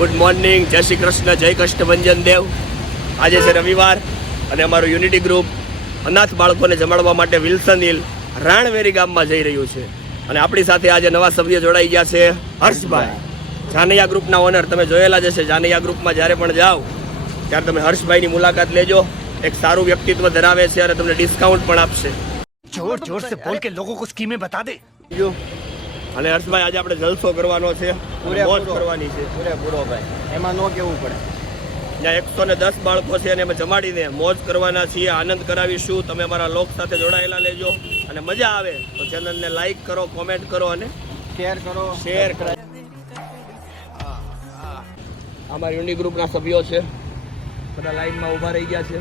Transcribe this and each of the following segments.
Good morning, જય શ્રી કૃષ્ણ, જય કષ્ટભંજન દેવ. આજે છે રવિવાર અને અમારું યુનિટી ગ્રુપ અનાથ બાળકોને જમાડવા માટે વિલ્સન હિલ રાણવેરી ગામમાં જઈ રહ્યું છે. અને આપણી સાથે આજે નવા સભ્ય જોડાઈ ગયા છે હર્ષભાઈ, જાનૈયા ગ્રુપના ઓનર. તમે જોયેલા જ હશે, જાનૈયા ગ્રુપમાં જ્યારે પણ જાઓ ત્યારે તમે હર્ષભાઈની મુલાકાત લેજો. એક સારું વ્યક્તિત્વ ધરાવે છે અને તમને ડિસ્કાઉન્ટ પણ આપશે. જોર જોર સે બોલ કે લોકો કો સ્કીમે બતા દે. અને હર્ષભાઈ આજે આપણે જલસો કરવાનો છે, મોજ કરવાની છે પૂરેપૂરો ભાઈ, એમાં નો કેવું પડે. ત્યાં 110 બાળકો છે અને અમે જમાડીને મોજ કરવાના છીએ, આનંદ કરાવીશું. તમે અમારા લોક સાથે જોડાયેલા લેજો અને મજા આવે તો ચેનલને લાઈક કરો, કોમેન્ટ કરો અને શેર કરો. અમારા યુનિટી ગ્રુપના સભ્યો છે, બધા લાઈનમાં ઊભા રહી ગયા છે,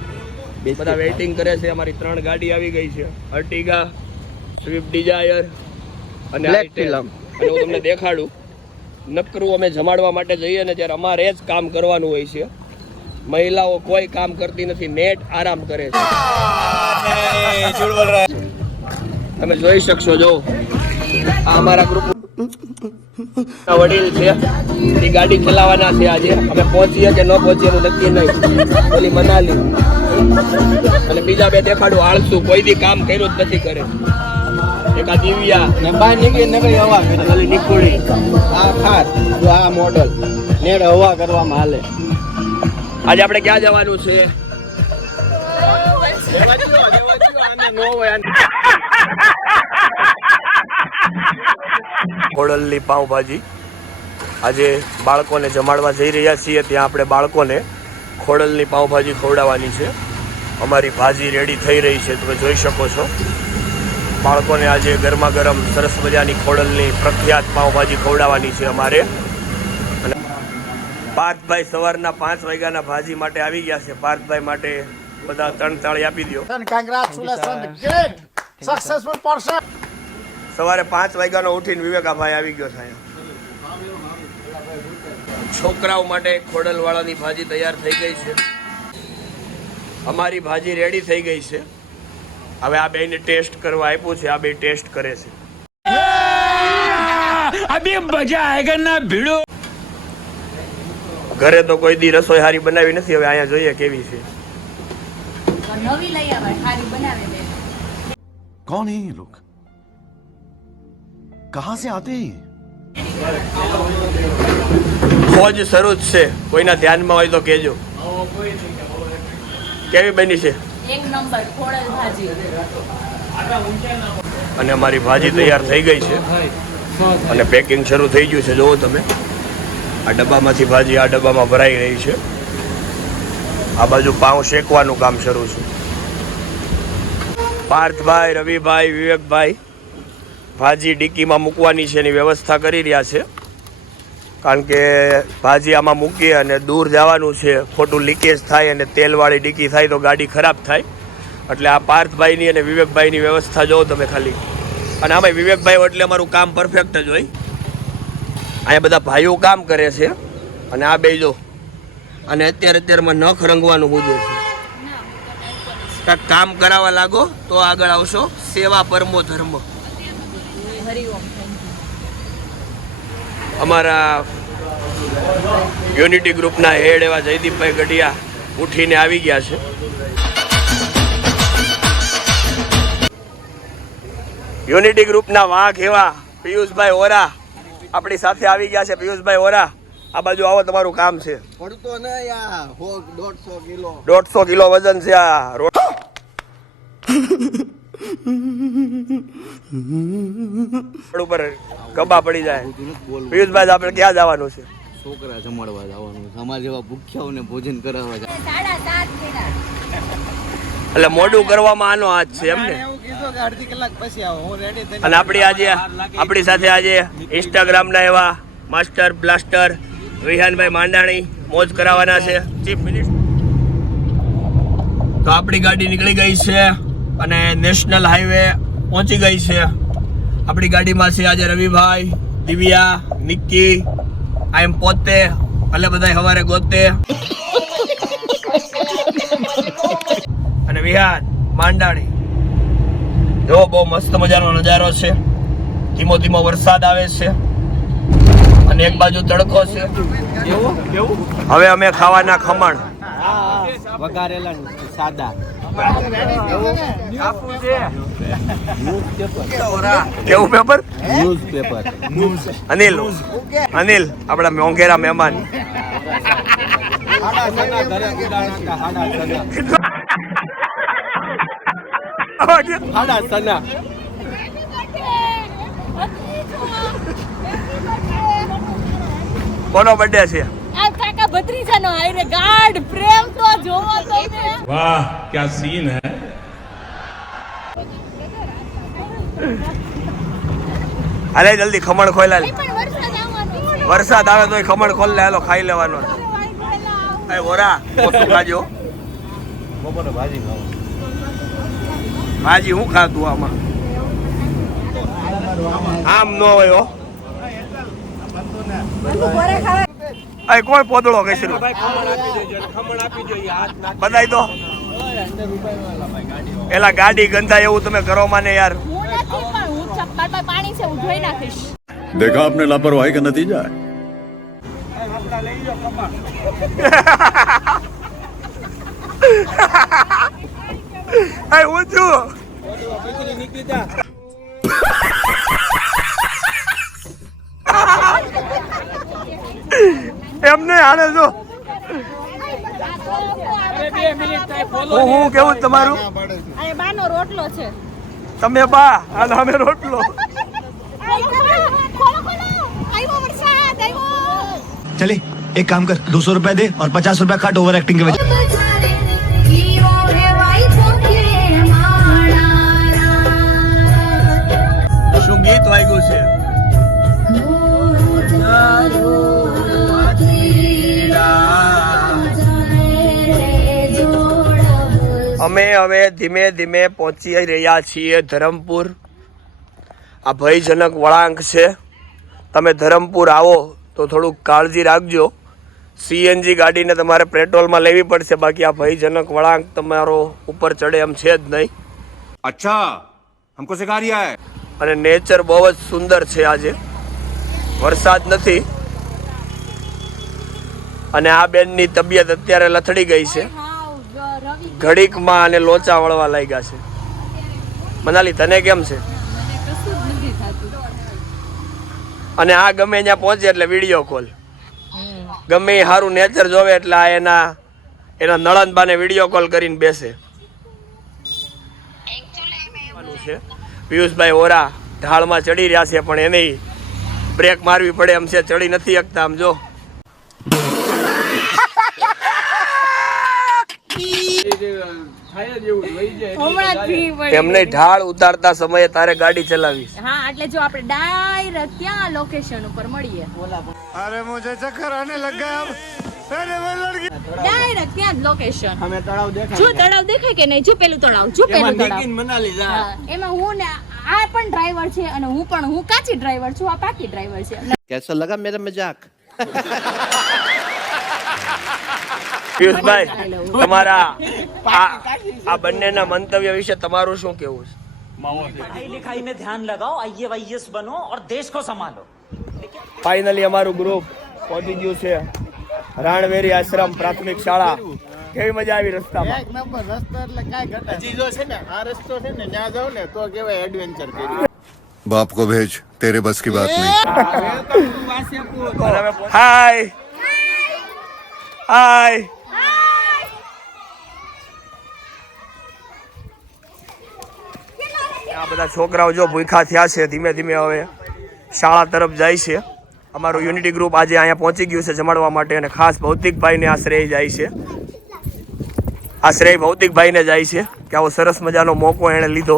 બધા વેઇટિંગ કરે છે. અમારી 3 ગાડી આવી ગઈ છે, અર્ટિગા, સ્વિફ્ટ ડિઝાયર અને હું તમને દેખાડું. નકરું અમે જમાડવા માટે જઈએ ને ત્યારે અમારે જ કામ કરવાનું હોય છે. મહિલાઓ કોઈ કામ કરતી નથી, નેટ આરામ કરે છે. તમે જોઈ શકશો. જો આ અમારા ગ્રુપ વડીલ છે, એ ગાડી ચલાવવાના છે. આજે અમે પહોંચીએ કે ન પહોંચીએ એનું નક્કી નહીં. ઓલી મનાલી અને બીજા 2 દેખાડું આળસુ, કોઈ દી કામ કર્યું જ નથી કરે. એક આ દિવ્યા ને બહાર નીકળી હવા કરે. નિકુળી, આ ખાસ આ મોડલ નેડ હવા કરવામાં હાલે. આજે આપણે ક્યાં જવાનું છે? ખોડલની પાઉંભાજી. આજે બાળકોને જમાડવા જઈ રહ્યા છીએ, ત્યાં આપણે બાળકોને ખોડલની પાઉંભાજી ખવડાવવાની છે. અમારી ભાજી રેડી થઈ રહી છે, તમે જોઈ શકો છો. બાળકોને આજે ગરમા ગરમ સરસ મજાની ખોડલની પ્રખ્યાત પાઉંભાજી ખવડાવવાની છે અમારે. અને પાર્થભાઈ સવારના 5 વાગ્યાના ભાજી માટે આવી ગયા છે. પાર્થભાઈ માટે બધા 3 તાળી આપી દો. સવારે 5 વાગ્યાનો ઉઠીને વિવેકાભાઈ આવી ગયો છે. છોકરાઓ માટે ખોડલવાળાની ભાજી તૈયાર થઈ ગઈ છે. અમારી ભાજી રેડી થઈ ગઈ છે. હવે આ બેને ટેસ્ટ કરવા આપ્યું છે, આ બે ટેસ્ટ કરે છે. અભી મજા આયેગા ના ભીડો. ઘરે તો કોઈ દી રસોઈ હારી બનાવી નથી, હવે અહીંયા જોઈએ કેવી છે. નવી લઈ આવે, હારી બનાવે દે. कौन है ये लोग, कहां से आते हैं? મોજ શરૂ જ છે. કોઈના ધ્યાનમાં હોય તો કહેજો. કેવી બની છે? એક નંબર ખોડલ ભાજી. અને અમારી ભાજી તૈયાર થઈ ગઈ છે અને પેકિંગ શરૂ થઈ ગયું છે. જોવો તમે, આ ડબ્બામાંથી ભાજી આ ડબ્બામાં ભરાઈ રહી છે. આ બાજુ પાઉં શેકવાનું કામ શરૂ છે. પાર્થભાઈ, રવિભાઈ, વિવેકભાઈ ભાજી ડીકીમાં મૂકવાની છે એની વ્યવસ્થા કરી રહ્યા છે. કારણ કે ભાજી આમાં મૂકીએ અને દૂર જવાનું છે, ખોટું લીકેજ થાય અને તેલવાળી ડીકી થાય તો ગાડી ખરાબ થાય. એટલે આ પાર્થભાઈની અને વિવેકભાઈની વ્યવસ્થા જોવો તમે ખાલી. અને આમાં વિવેકભાઈ એટલે અમારું કામ પરફેક્ટ જ હોય. અહીંયા બધા ભાઈઓ કામ કરે છે અને આ બે જો. અને અત્યારમાં નખ રંગવાનું મૂજે છે. કાંઈક કામ કરાવવા લાગો તો આગળ આવશો. સેવા પરમો ધર્મ. હરિઓમ. અમારા યુનિટી ગ્રુપના હેડ એવા જયદીપભાઈ ગઢિયા ઉઠીને આવી ગયા છે. યુનિટી ગ્રુપના વાઘ એવા પિયુષભાઈ ઓરા આપણી સાથે આવી ગયા છે. પિયુષભાઈ ઓરા, આ બાજુ આવો, તમારું કામ છે. પડતો નહીં, આ 150 કિલો 150 કિલો વજન છે. આ રોડ ઉપર ગબા પડી જાય. પિયુષભાઈ, આપણે ક્યાં જવાનું છે? છોકરા જમાડવા જવાનું. અમારા જેવા ભૂખ્યાઓને ભોજન કરાવવા જવાનું. 7:30 થયા. એટલે મોડું કરવામાં આનો હાથ છે એમને. અડધી કલાક પછી આવો, હું રેડી થઈ. અને આપણી સાથે આજે ઇન્સ્ટાગ્રામના એવા માસ્ટર બ્લાસ્ટર વિહાનભાઈ માંડાણી મોજ કરાવવાના છે, ચીફ મિનિસ્ટર. તો આપણી ગાડી નીકળી ગઈ છે અને નેશનલ હાઈવે પહોંચી ગઈ છે. આપણી ગાડીમાં છે આજે રવિભાઈ, દિવ્યા, નિક્કી, આ એમ પોતે, એટલે બધા સવારે ગોતે અને વિહાન માંડાણી. જો બહુ મસ્ત મજાનો નજારો છે. ધીમો ધીમો વરસાદ આવે છે અને એક બાજુ તડકો છે. હવે અમે ખાવાના ખમણ. વઘારેલા સાદા કેવું પેપર? ન્યૂઝપેપર. અનિલ આપણા મોંઘેરા મહેમાન. સાડા સના કોનો બર્થડે છે? આ કાકા ભત્રીજાનો હાયરે ગાઢ પ્રેમ તો જોવો તમે. वाह क्या सीन है. હાલે જલ્દી ખમણ ખોલા. પણ વરસાદ આવવાનો. વરસાદ આવે તોય ખમણ ખોલ લે. હાલો ખાઈ લેવાનો. એ વોરા ઓછું ખાજો. બપોરે ભાજી ખાવ. ભાજી હું ખાતું આમાં? આમ ન હોય હો. અય કોણ પોદળો કહેશે? બધાય તો એલા ગાડી ગંધાય એવું તમે કરો માને યાર. હું નથી પણ હું ચપ્પલ પાણી છે હું ધોઈ નાખીશ. देखा आपने लापरवाही का नतीजा है. અય હું છું. એમને હાલે જો હું કેવું તમારું? અરે બાનો રોટલો છે. તમે બા અને અમે રોટલો. ખોલો આવ્યો વરસાદ આવ્યો. चले एक काम कर 200 रुपया दे और 50 रुपया काट ओवर एक्टिंग के वजह. શું ગીત વાગ્યું છે? અમે હવે ધીમે ધીમે પહોંચી રહ્યા છીએ ધરમપુર. આ ભયજનક વળાંક છે. તમે ધરમપુર આવો તો થોડુંક કાળજી રાખજો. સીએનજી ગાડીને તમારે પેટ્રોલમાં લેવી પડશે, બાકી આ ભયજનક વળાંક તમારો ઉપર ચડે એમ છે જ નહીં. अच्छा हमको सिखा रिया है. અને નેચર બહુ જ સુંદર છે આજે. વરસાદ નથી અને આ બેનની તબિયત અત્યારે લથડી ગઈ છે. ઘડીકમાં અને લોચા વળવા લાગ્યા છે. મનાલી તને કેમ છે? અને આ ગમે ત્યાં પહોંચે એટલે વિડીયો કોલ. ગમે એ સારું નેચર જોવે એટલે આ એના નળનબાને વિડીયો કોલ કરીને બેસે. પિયુષભાઈ ઓરા ઢાળમાં ચડી રહ્યા છે પણ એને બ્રેક મારવી પડે એમ છે. ચડી નથી શકતા. આમ જો એમને ઢાળ ઉતારતા સમયે તારે ગાડી ચલાવી. હા એટલે જો આપણે ડાયરેક્ટ ત્યાં લોકેશન ઉપર મળીએ. अरे मुझे चक्कर आने लग गया अब. ડાયરેક્ટ ત્યાં જ લોકેશન. અમે તળાવ દેખાય. જો તળાવ દેખાય કે નહીં? જો પેલું તળાવ. જો પેલું તળાવ. મનાલી જા. હા, એમાં હું ને આ પણ ડ્રાઈવર છે અને હું કાચી ડ્રાઈવર છું. આ પાકી ડ્રાઈવર છે. कैसा लगा मेरा मजाक? પિયુષભાઈ તમારા આ બંનેના મંતવ્ય વિશે તમારું શું કેવું છે? पढ़ाई लिखाई में ध्यान लगाओ, IAS बनो और देश को संभालो. ફાઇનલી અમારું ગ્રુપ પહોંચી ગયું છે રાણવેરી આશ્રમ પ્રાથમિક શાળા. કેવી મજા આવી રસ્તામાં? એક નંબર રસ્તો એટલે કાઈ ઘટે. હજી જો છે ને આ રસ્તો છે ને ત્યાં જાવ ને તો કેવાય એડવેન્ચર કર્યું. बाप को भेज, तेरे बस की बात नहीं. હાય હાય. આ બધા છોકરાઓ જો ભૂખ્યા થયા છે. ધીમે ધીમે હવે શાળા તરફ જાય છે. અમારું યુનિટી ગ્રુપ આજે અહીંયા પહોંચી ગયું છે જમાડવા માટે અને ખાસ ભૌતિકભાઈને આ શ્રેય જાય છે. આ શ્રેય ભૌતિકભાઈને જાય છે કે આવો સરસ મજાનો મોકો એણે લીધો.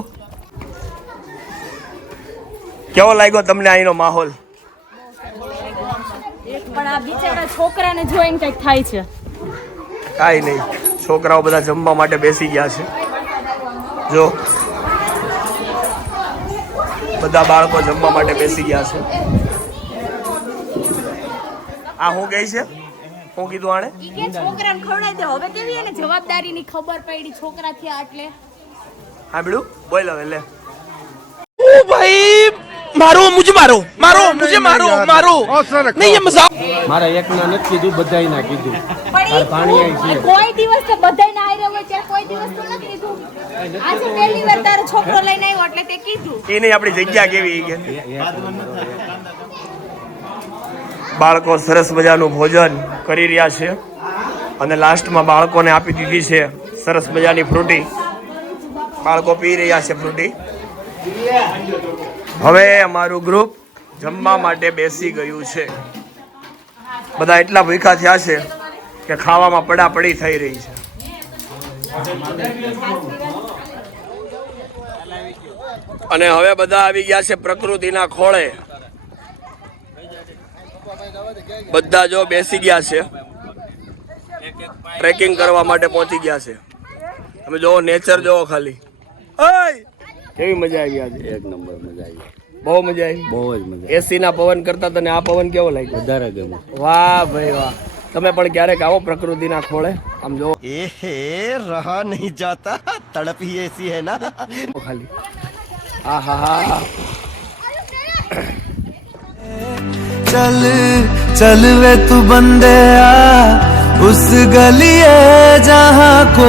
કેવો લાગ્યો તમને અહીંનો માહોલ? પણ આ બિચારા છોકરાને જોઈને કંઈક થાય છે. કાંઈ નહીં, છોકરાઓ બધા જમવા માટે બેસી ગયા છે. જો બધા બાળકો જમવા માટે બેસી ગયા છે. આ હું ગઈ છે? હું કીધું આણે? ઈ કે છોકરાને ખવડાવી દે. હવે કેવી એને જવાબદારીની ખબર પડી છોકરા થયા એટલે. હા બીડું બોલ હવે લે. ઓ ભાઈ मारो मुझे मारो मारो मुझे मारो मारो नहीं ये मजाक મારા એકના નથી કીધું બધાયના કીધું તાર પાણી આવી છે કોઈ દિવસ તો બધાય ના આવી રહ્યો ત્યારે કોઈ દિવસ તો નથી કીધું આજે પહેલી વાર તારો છોકરો લઈને આવ્યો એટલે તે કીધું એને આપણી જગ્યા કેવી કે બાળકો સરસ મજાનું ભોજન કરી રહ્યા છે અને લાસ્ટમાં બાળકોને આપી દીધી છે સરસ મજાની ફ્રૂટી. બાળકો પી રહ્યા છે ફ્રૂટી. હવે અમારું ગ્રુપ જમવા માટે બેસી ગયું છે. બધા એટલા ભૂખ્યા થયા છે કે ખાવામાં પડાપડી થઈ રહી છે. અને હવે બધા આવી ગયા છે પ્રકૃતિના ખોળે. બધા જો બેસી ગયા છે, ટ્રેકિંગ કરવા માટે પહોંચી ગયા છે. તમે જોવો નેચર જોવો ખાલી. કેવી મજા આવી આજે? એક નંબર મજા આવી, બહુ મજા આવી. બહુ જ મજા. એસી ના પવન કરતા તને આ પવન કેવો લાગ્યો? વધારે ગમે. વાહ ભાઈ વાહ. તમે પણ ક્યારેક આવો પ્રકૃતિના ખોળે. આમ જોવો रहा नहीं जाता तड़प ही ऐसी है ना ખાલી. હા હા હા. चल चल वे तू बंदे आ उस गली है जहाँ को